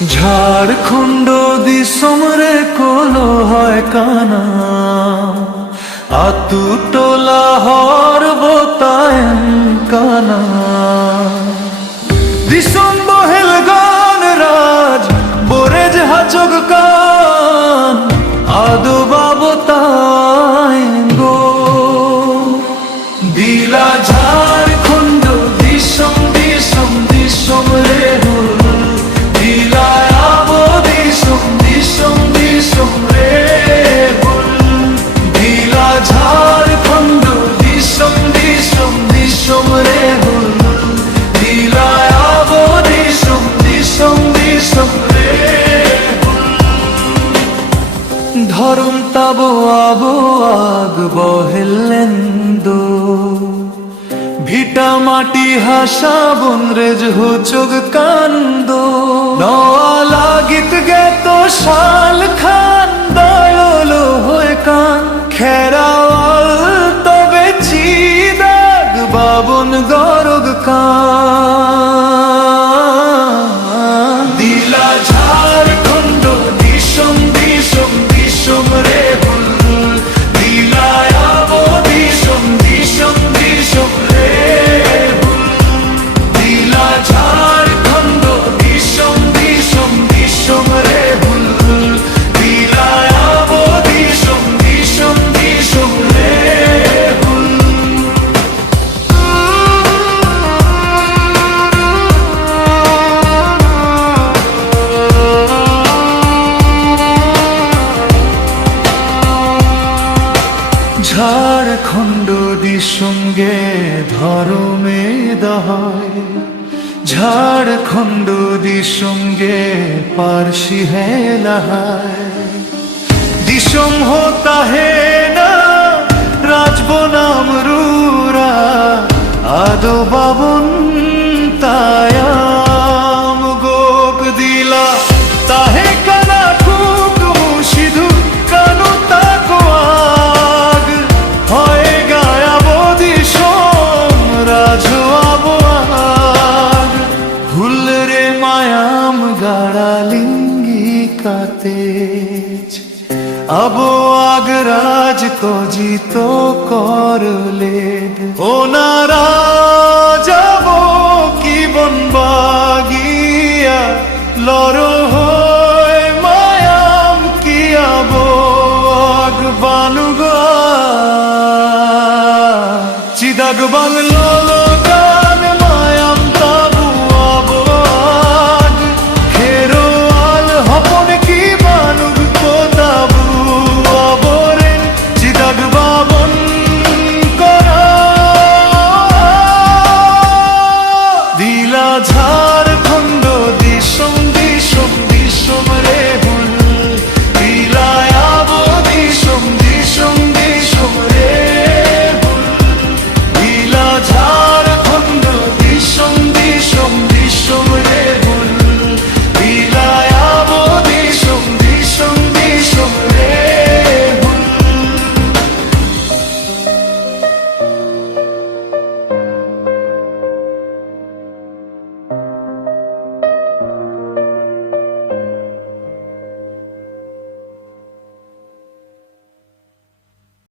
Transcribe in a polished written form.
ঝাড়খণ্ড দিসম রে কোলো হয় কানা আতু টোলা হর বোতায়ন কানা দিসম বহেল গান রাজ বোরে জাহাজগ কান আদো বাবতায় গো দিলা ঝাড়খণ্ড দিসম দিসম দিসম রে হুল দিলা আবো দিসম দিসম দিসম রে হুল দিলা ঝাড়খণ্ড দিসম দিসম দিসম রে হুল দিলা আবো দিসম দিসম দিসম রে ধরম তাবো আবো আগ বহেলেন্দো ভিটা মাটি হাসা বনরেজ হুচুগ কান্দো নওয়ালা গীত গেত শাল খান দয়লো হয়ে কান খেরাওয়াল তবে চিদাগ বাবন গরগ কান দিলা ঝাড়খণ্ড দিসম দিসম দিসম রে হুল দিলা আবো দিসম দিসম দিসম রে হুল দিলা ঝাড়খণ্ড দিসম দিসম দিসম রে হুল দিলা আবো দিসম দিসম দিসম রে হুল ঝাড়খণ্ড দিসঙ্গে ধরমে দহায় ঝাড়খণ্ড দিসঙ্গে পারসি হেলাহায় দিসম হোতা হে না রাজবনাম রুরা আদো বাবন তায়াম গোক দিলা তাহে কানা কুকু সিধু কানু তাকো আগ হয় গায়াবো দিসম রাজো আবো আগ হুল রে মায়াম গাড়ালিঙ্গি কাতেজ আবো আগ রাজ কজিত করলে ও নারা যাবো কি বনবাগিয়া লড়ো হয় মায়াম কি আবো আগ বানুগা চিদাগ বাংলা